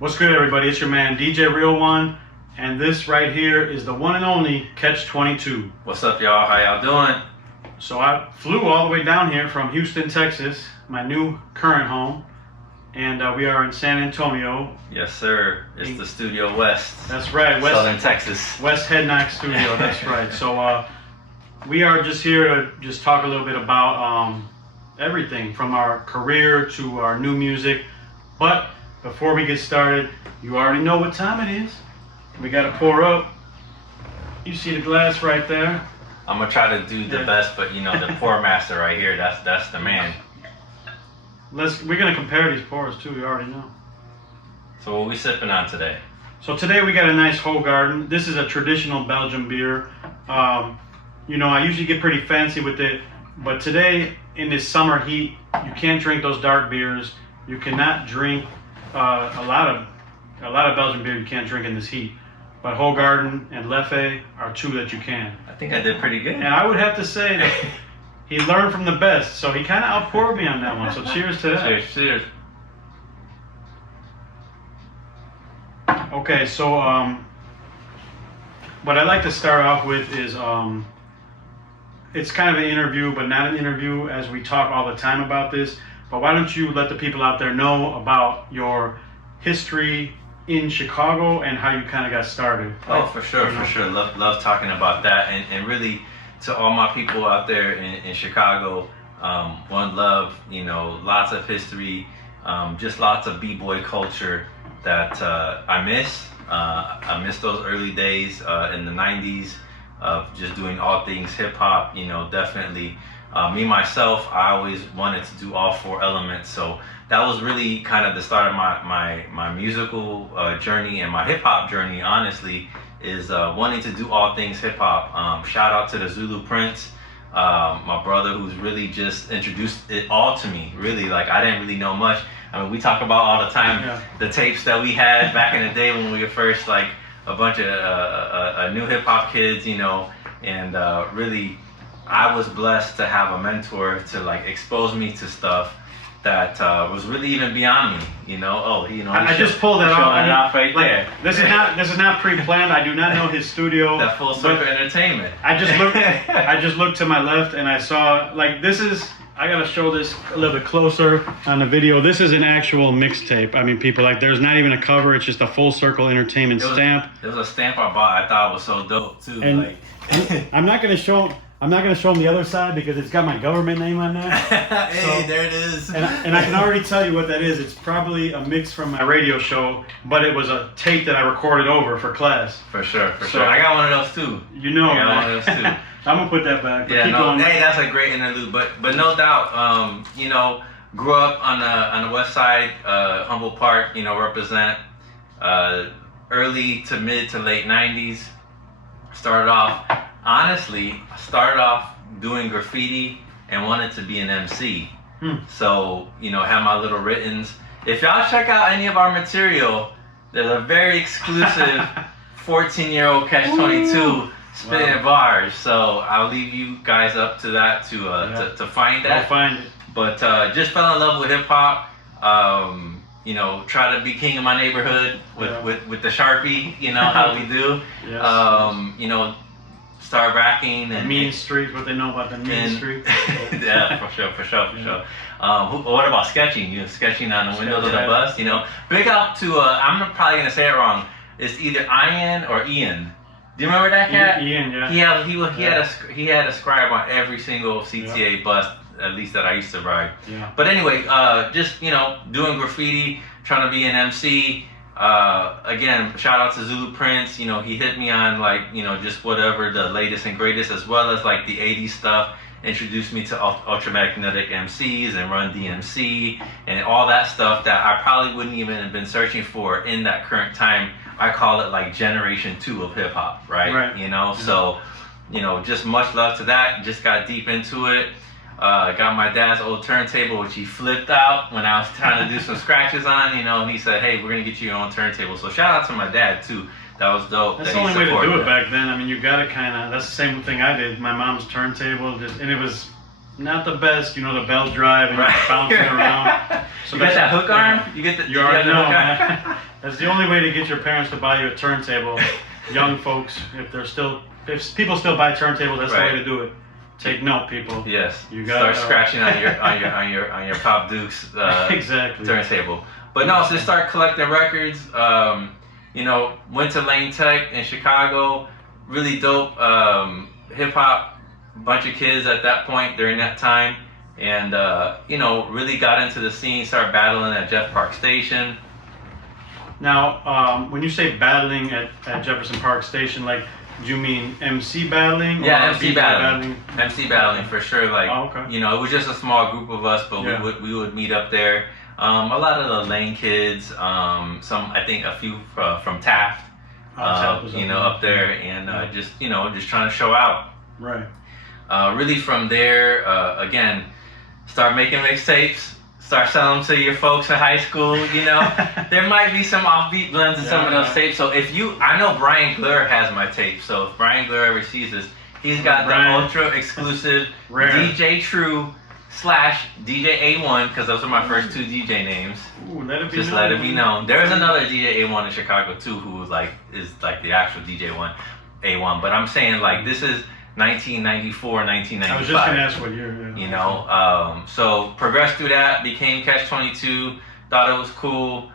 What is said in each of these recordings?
What's good, everybody? It's your man djrealone, and this right here is the one and only Catch-22. What's up, y'all? How y'all doing? So I flew all the way down here from Houston, Texas, my new current home, and we are in San Antonio. Yes, sir. It's the Studio West. That's right, Southern Texas. West Headnock Studio. That's right. So we are just here to just talk a little bit about everything from our career to our new music, but before we get started, you already know what time it is. We got to pour up. You see the glass right there. I'm gonna try to do the best, but you know, the pour master right here, that's the man. We're gonna compare these pours too. You already know. So what we sipping on today? So today we got a nice Hoegaarden. This is a traditional Belgian beer. You know, I usually get pretty fancy with it, but today in this summer heat, you can't drink those dark beers. You cannot drink a lot of Belgian beer you can't drink in this heat, but Hoegaarden and Leffe are two that you can. I think I did pretty good. And I would have to say that he learned from the best, so he kind of outpoured me on that one. So cheers to that. Cheers, cheers. Okay, so what I'd like to start off with is it's kind of an interview, but not an interview, as we talk all the time about this. But why don't you let the people out there know about your history in Chicago and how you kind of got started? Oh, for sure, for sure. Love talking about that. And really, to all my people out there in Chicago, one love, you know, lots of history, just lots of b-boy culture that I miss. I miss those early days in the 90s of just doing all things hip-hop, you know, definitely. Me, myself, I always wanted to do all four elements, so that was really kind of the start of my musical journey and my hip-hop journey, honestly, is wanting to do all things hip-hop. Shout out to the Zulu Prince, my brother, who's really just introduced it all to me, really. Like, I didn't really know much. I mean, we talk about all the time the tapes that we had back in the day when we were first, like, a bunch of new hip-hop kids, you know, and really, I was blessed to have a mentor to like expose me to stuff that was really even beyond me, you know. Oh, you know, I just pulled that off right like, there. This is not pre-planned. I do not know his studio. That full circle entertainment. I just looked to my left and I saw, like, this is, I gotta show this a little bit closer on the video. This is an actual mixtape. I mean, people, like, there's not even a cover. It's just a full circle entertainment stamp. There was a stamp I bought. I thought it was so dope too. And like, I'm not gonna show them the other side because it's got my government name on there. Hey, so, there it is. And I can already tell you what that is. It's probably a mix from my radio show, but it was a tape that I recorded over for class. For sure, for sure. I got one of those too. You know, I got one of those too. I'm gonna put that back. Yeah, no, hey, that's a great interlude. But no doubt, you know, grew up on the west side, Humboldt Park. You know, represent early to mid to late '90s. Started off doing graffiti and wanted to be an MC. So, you know, had my little writtens. If y'all check out any of our material, there's a very exclusive 14-year-old Catch-22 spitting bars. So I'll leave you guys up to that to find that. I'll find it. But just fell in love with hip hop. You know, try to be king of my neighborhood with the Sharpie. You know how we do. Yes. You know, start racking and Mean Street. What they know about the Mean Street? Yeah, for sure. What about sketching? You know, sketching on the windows of the bus. You know, big up to I'm probably gonna say it wrong. It's either Ian or Ian. Do you remember that cat? Ian, yeah. He had a scribe on every single CTA bus, at least that I used to ride. Yeah. But anyway, just, you know, doing graffiti, trying to be an MC. Again, shout out to Zulu Prince. You know, he hit me on, like, you know, just whatever the latest and greatest, as well as like the 80s stuff. Introduced me to ultramagnetic MCs and Run DMC and all that stuff that I probably wouldn't even have been searching for in that current time. I call it like generation 2 of hip hop, right? You know, so, you know, just much love to that. Just got deep into it. Got my dad's old turntable, which he flipped out when I was trying to do some scratches on. You know, he said, "Hey, we're gonna get you your own turntable." So shout out to my dad too. That was dope. That's the only way to do it back then. I mean, you gotta kind of. That's the same thing I did. My mom's turntable, and it was not the best, you know, the belt drive and bouncing around. So you got that hook arm? You get the. You already know, man. That's the only way to get your parents to buy you a turntable. Young folks, if people still buy turntables, that's the way to do it. Take note, people. Yes. You got start scratching on your Pop Dukes exactly turntable. But no, so start collecting records. You know, went to Lane Tech in Chicago. Really dope hip hop bunch of kids at that point during that time, and you know, really got into the scene. Started battling at Jeff Park Station. Now, when you say battling at Jefferson Park Station, like, do you mean MC battling? Yeah, or MC battling. MC battling for sure. Like, you know, it was just a small group of us, but we would meet up there. A lot of the Lane kids, some, I think a few from Taft, you know, up there, and just, you know, just trying to show out. Right. Really from there, again, start making mixtapes. Start selling them to your folks in high school, you know. There might be some offbeat blends in some of those tapes. So if I know Brian Glur has my tape. So if Brian Glur ever sees this, he's got the ultra exclusive DJ True / DJ A1, because those are my first two DJ names. Ooh, let it be Just known. let it be known. There's another DJ A1 in Chicago too, who is like the actual DJ A1. But I'm saying, like, this is 1994, 1995. I was just gonna ask what year. You know, so progressed through that, became Catch-22, thought it was cool.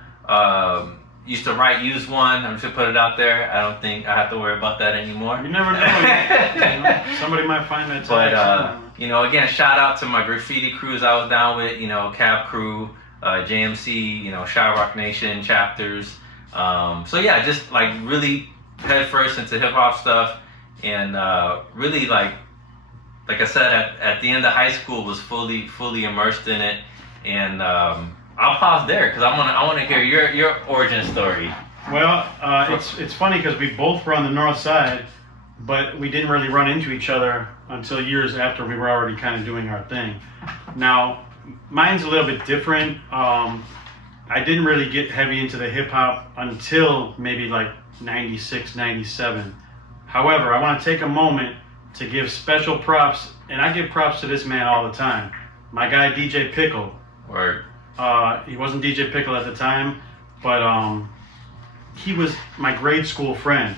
Used to write Use One. I'm just gonna put it out there. I don't think I have to worry about that anymore. You never know. You know, somebody might find that. But you know, again, shout out to my graffiti crews I was down with. You know, Cab Crew, JMC. You know, Shy Rock Nation chapters. So yeah, just like really head first into hip hop stuff. And really, like I said, at the end of high school, was fully immersed in it. And I'll pause there because I want to hear your origin story. Well, it's funny because we both were on the north side, but we didn't really run into each other until years after we were already kind of doing our thing. Now, mine's a little bit different. I didn't really get heavy into the hip hop until maybe like 96, 97. However, I want to take a moment to give special props, and I give props to this man all the time. My guy, DJ Pickle. Word. He wasn't DJ Pickle at the time, but he was my grade school friend.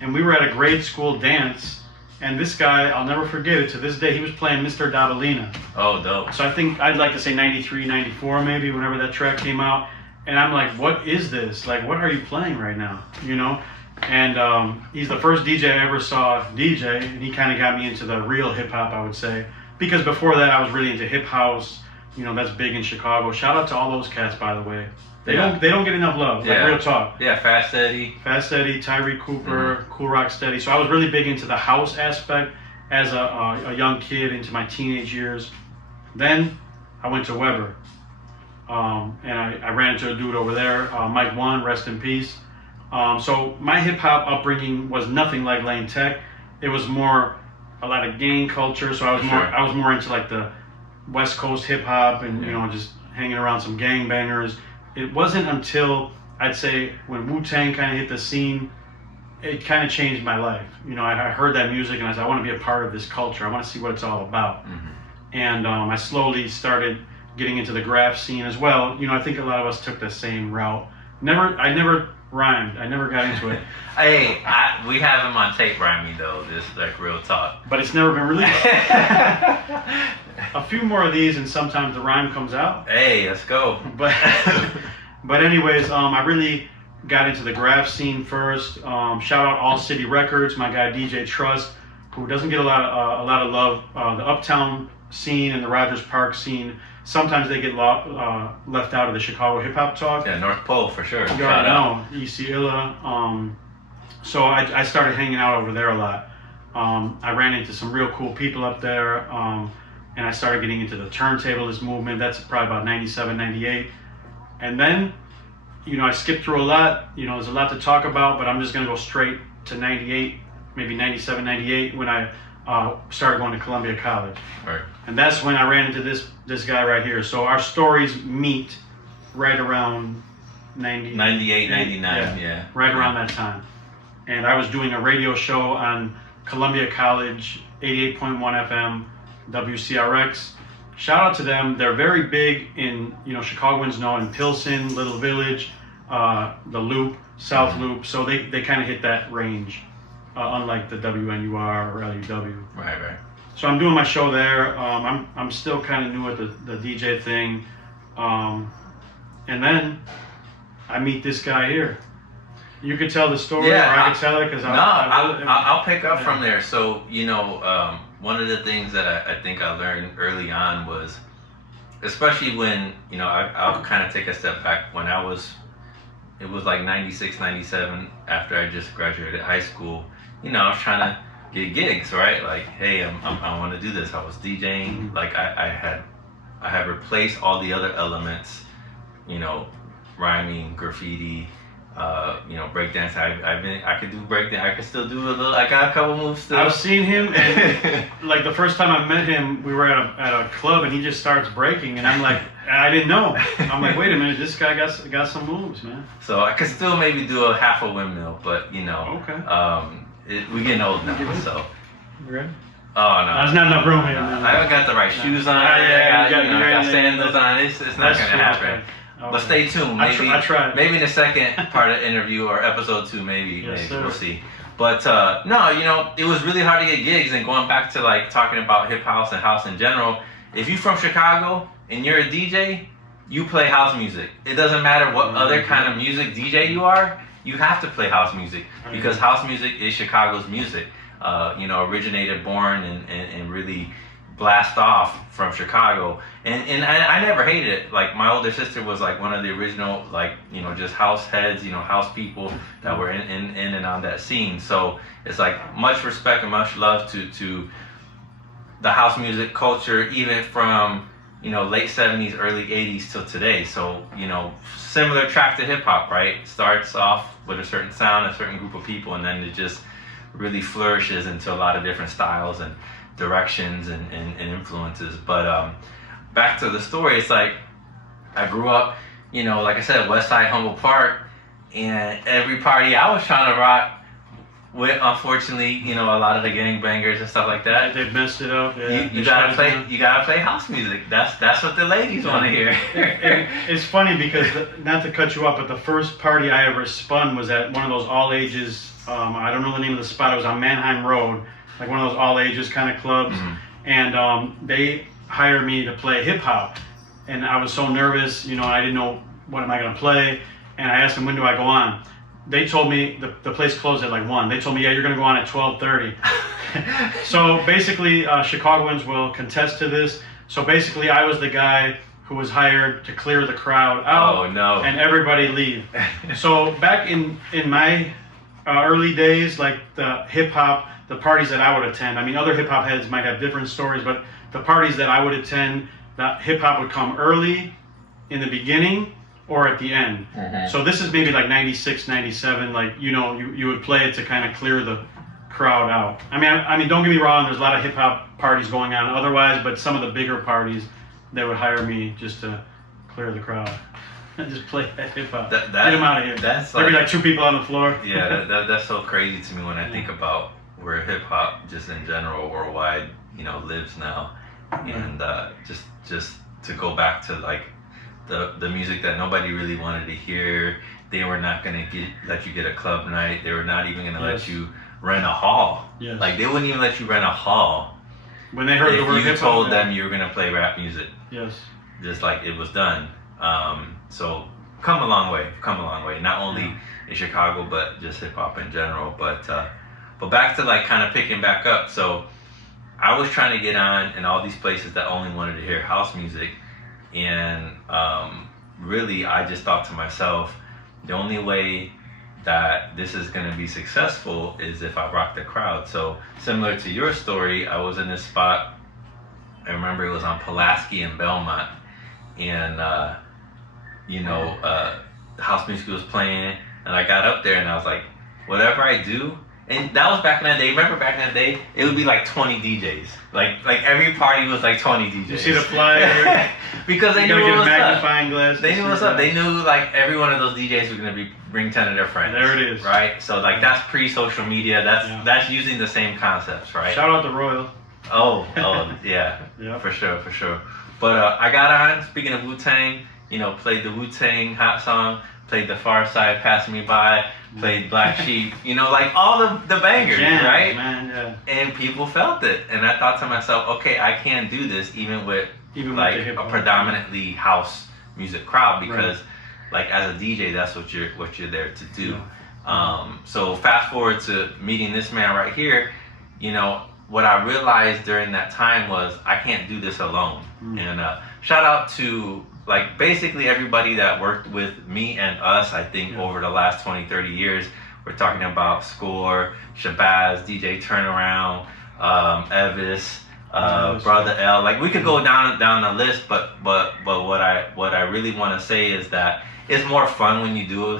And we were at a grade school dance, and this guy, I'll never forget it, to this day, he was playing Mr. Dabalina. Oh, dope. So I think I'd like to say 93, 94 maybe, whenever that track came out. And I'm like, what is this? Like, what are you playing right now? You know? And he's the first DJ I ever saw DJ, and he kind of got me into the real hip hop, I would say. Because before that, I was really into hip house. You know, that's big in Chicago. Shout out to all those cats, by the way. They don't get enough love. Like, real talk. Yeah, Fast Eddie, Tyree Cooper, Cool Rock Steady. So I was really big into the house aspect as a young kid into my teenage years. Then I went to Weber, and I ran into a dude over there, Mike One, rest in peace. So my hip hop upbringing was nothing like Lane Tech. It was more a lot of gang culture. So I was more into like the West Coast hip hop and you know, just hanging around some gangbangers. It wasn't until I'd say when Wu-Tang kind of hit the scene, it kind of changed my life. You know, I heard that music and I said, I want to be a part of this culture. I want to see what it's all about. And I slowly started getting into the graph scene as well. You know, I think a lot of us took the same route. I never rhymed. I never got into it. Hey, we have him on tape rhyming though. This is like real talk. But it's never been released. A few more of these, and sometimes the rhyme comes out. Hey, let's go. But anyways, I really got into the graph scene first. Shout out All City Records, my guy DJ Trust, who doesn't get a lot of love. The Uptown scene and the Rogers Park scene. Sometimes they get left out of the Chicago hip hop talk. Yeah, North Pole for sure. You already know, EC Illa. So I started hanging out over there a lot. I ran into some real cool people up there, and I started getting into the turntablist movement. That's probably about 97, 98. And then, you know, I skipped through a lot. You know, there's a lot to talk about, but I'm just going to go straight to 98, maybe 97, 98, when I started going to Columbia College. Right. And that's when I ran into this guy right here. So our stories meet right around 98, 99, yeah. Right around that time. And I was doing a radio show on Columbia College, 88.1 FM, WCRX. Shout out to them. They're very big in, Chicagoans know in Pilsen, Little Village, the Loop, South Loop. So they kind of hit that range, unlike the WNUR or LUW. Right. So I'm doing my show there. I'm still kind of new at the DJ thing. And then I meet this guy here. You could tell the story, or I could tell it because I'll pick up from there. So one of the things that I think I learned early on was, especially when I'll kind of take a step back when it was like 96, 97 after I just graduated high school. I was trying to get gigs, right? Like, hey, I want to do this. I was DJing. Like I had replaced all the other elements, rhyming, graffiti, breakdance. I could do breakdance. I could still do a little. I got a couple moves still. I've seen him, and like the first time I met him, we were at a club, and he just starts breaking, and I'm like, I didn't know. I'm like, wait a minute, this guy got some moves, man. So I could still maybe do a half a windmill, but Okay. we're getting old now, so. You ready? Oh no, there's not enough room here, man. I don't got the right shoes on. I got sandals on. It's not gonna happen. Okay. But stay tuned. Maybe I tried. Maybe in the second part of the interview or episode 2, maybe Sir. we'll see. But no, it was really hard to get gigs. And going back to like talking about hip house and house in general, if you're from Chicago and you're a DJ, you play house music. It doesn't matter what other kind of music DJ you are. You have to play house music because house music is Chicago's music. Originated, born, and really blast off from Chicago. And I never hated it. Like my older sister was like one of the original, like, just house heads, house people that were in and on that scene. So it's like much respect and much love to the house music culture, even from, late 70s, early 80s till today. So, similar track to hip hop, right? Starts off with a certain sound, a certain group of people, and then it just really flourishes into a lot of different styles and directions and influences. But back to the story, it's like I grew up, like I said, West Side Humboldt Park, and every party I was trying to rock with, unfortunately, a lot of the gangbangers and stuff like that. They messed it up. Yeah. You gotta play house music. That's what the ladies want to hear. And it's funny because not to cut you off, but the first party I ever spun was at one of those all ages. I don't know the name of the spot. It was on Manheim Road, like one of those all ages kind of clubs. And they hired me to play hip hop, and I was so nervous. I didn't know what am I gonna play, and I asked them, when do I go on? They told me the place closed at like 1. They told me, yeah, you're gonna go on at 12:30. So basically, Chicagoans will contest to this. So basically, I was the guy who was hired to clear the crowd out. Oh no! And everybody leave. So back in my early days, like the hip hop, the parties that I would attend. I mean, other hip hop heads might have different stories, but the parties that I would attend, that hip hop would come early, in the beginning, or at the end. So this is maybe like 96, 97. Like you would play it to kind of clear the crowd out. I mean, don't get me wrong. There's a lot of hip hop parties going on otherwise, but some of the bigger parties, they would hire me just to clear the crowd. Just play that hip hop. Get them out of here. There'd be like 2 people on the floor. Yeah, that's so crazy to me when I think about where hip hop, just in general, worldwide, lives now, and just to go back to like the music that nobody really wanted to hear. They were not gonna let you get a club night. They were not even gonna let you rent a hall. Yes. Like they wouldn't even let you rent a hall when they heard the word hip hop. You told them you were gonna play rap music. Yes. Just like it was done. So come a long way. Not only in Chicago, but just hip hop in general. But back to like kind of picking back up. So I was trying to get on in all these places that only wanted to hear house music, and really I just thought to myself, the only way that this is going to be successful is if I rock the crowd. So similar to your story, I was in this spot. I remember it was on Pulaski and Belmont, and house music was playing, and I got up there and I was like, whatever I do. And that was back in the day. Remember back in the day, it would be like 20 DJs. Like every party was like 20 DJs. You see the flyer? Because they knew what was magnifying glass. They knew what's up. They knew like every one of those DJs was gonna bring 10 of their friends. There it is. Right. So like that's pre-social media. That's using the same concepts, right? Shout out to Royal. Oh, yeah, Yeah. for sure. But I got on. Speaking of Wu-Tang, you know, played the Wu-Tang hot song, played the Far Side, Passing Me By, played Black Sheep. You know, like all the bangers, Jams, right? man, yeah. And people felt it, and I thought to myself, okay, I can do this even with like the a hip-hop. predominantly house music crowd because, like, as a DJ, that's what you're there to do. So fast forward to meeting this man right here, you know, what I realized during that time was I can't do this alone. And shout out to like basically everybody that worked with me and us, I think over the last 20, 30 years. We're talking about Score, Shabazz, DJ Turnaround, Evis, Brother L. Like we could go down the list, but what I really want to say is that it's more fun when you do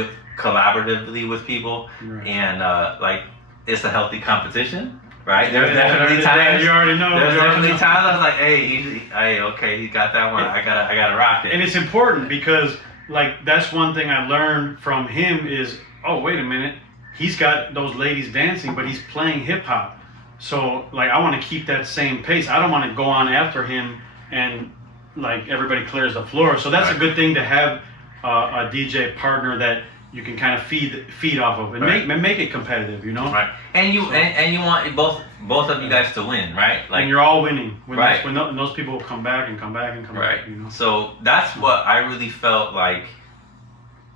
it collaboratively with people, and like it's a healthy competition, right? There's definitely times you already know. There's definitely times I was like, hey, okay, he got that one. I gotta rock it. And it's important because like that's one thing I learned from him is, oh wait a minute, he's got those ladies dancing, but he's playing hip hop. So like I want to keep that same pace. I don't want to go on after him and like everybody clears the floor. So that's a good thing to have a DJ partner that you can kind of feed off of and make it competitive, you know. Right. And you want both of you guys to win, right? Like, and you're all winning when those people will come back and come back and come back. You know. So that's what I really felt like.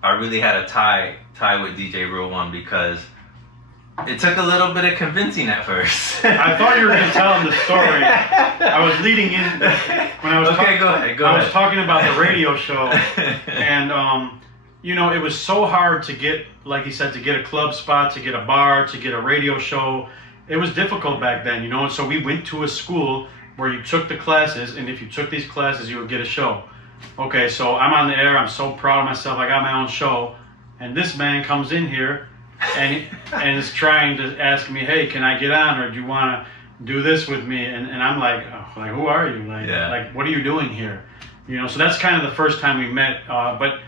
I really had a tie with djrealone because it took a little bit of convincing at first. I thought you were going to tell him the story. I was leading in when I was go I ahead. was talking about the radio show, and you know, it was so hard to get, like he said, to get a club spot, to get a bar, to get a radio show. It was difficult back then, you know. And so we went to a school where you took the classes, and if you took these classes, you would get a show. Okay, so I'm on the air. I'm so proud of myself. I got my own show, and this man comes in here and is trying to ask me, hey, can I get on, or do you want to do this with me? And I'm like, oh, like, who are you? Like, what are you doing here? You know, so that's kind of the first time we met. But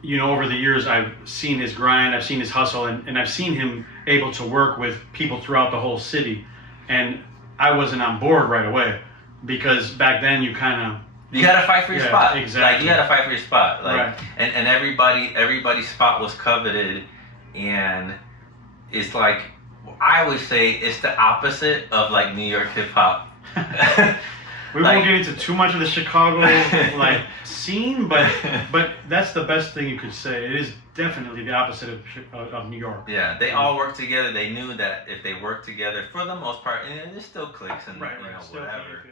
you know, over the years, I've seen his grind, I've seen his hustle, and I've seen him able to work with people throughout the whole city. And I wasn't on board right away because back then you gotta fight for your spot. Exactly. Like you gotta fight for your spot. Like and everybody's spot was coveted, and it's like I always say it's the opposite of like New York hip hop. We won't get into too much of the Chicago like scene, but that's the best thing you could say. It is definitely the opposite of New York. Yeah, they all work together. They knew that if they worked together, for the most part, and it still clicks and you know, whatever.